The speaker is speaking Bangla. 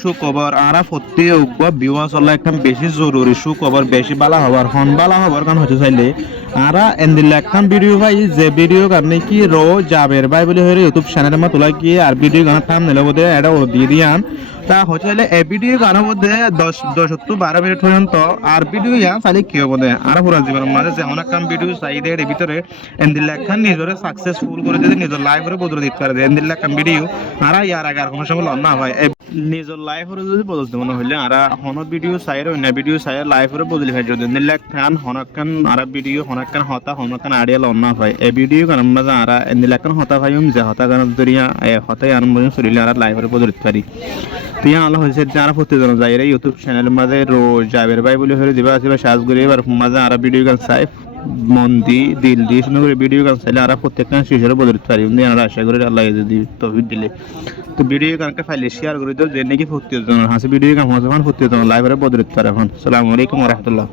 সুখবর আরা ফতে উগ্র বিওয়া চলা একটা বেশি জরুরি সুখবর বেশি বালা হবার হন বালা হবার কারণ হতে চাইলে আরা এন্দিল্লা একটা ভিডিও ভাই যে ভিডিও কারণে কি যাবের ভাই বলে হয়ে ইউটিউব চ্যানেলের মধ্যে তোলা কি আর ভিডিও গানা থাম নিলে বোধ এটা ও দিয়ে দিয়ান তা হচ্ছে এই ভিডিও গানের মধ্যে 10 to 12 মিনিট পর্যন্ত আর ভিডিও ইয়া চাইলে কি হবো দে আর পুরা জীবনের মাঝে যে অনেক কাম ভিডিও চাই এর ভিতরে এন্দিল্লা একটা নিজরে সাকসেসফুল করে দিতে নিজের লাইফের বদলে দিতে পারে এন্দিল্লা একটা ভিডিও আর ইয়ার আগে আর কোনো সময় না ভাই নিজের লাইফের যদি বদলতে মনে হইলে আর হন ভিডিও চাইর অন্য ভিডিও চাই লাইফের বদলি ভাই যদি নিলে খান হনকান আর ভিডিও হনকান হতা হনকান আড়িয়া লন্না ভাই এই ভিডিও কারণ মাঝে আর নিলে কান হতা ভাই যে হতা কারণ দরিয়া হতাই আনন্দ চলিলে আর লাইফের বদলিতে পারি তুই আলো হয়েছে যারা প্রতিজন যাই ইউটিউব চ্যানেলের মাঝে রোজ যাবের ভাই বলে হয়ে দিবা আছে বা সাজ করে এবার মাঝে আর ভিডিও গান চাই মন দিল দিয়ে সুন্দর করে ভিডিও গান চাইলে আর প্রত্যেকটা শিশুরে বদলতে পারি আমরা আশা করি আল্লাহ যদি তৌফিক দিলে তো ভিডিও গানকে ফাইলে শেয়ার করে দিও যে নাকি প্রত্যেকজন হাসি ভিডিও গান হচ্ছে প্রত্যেকজন লাইভে বদলতে পারে এখন আসসালামু আলাইকুম ওয়া রাহমাতুল্লাহ।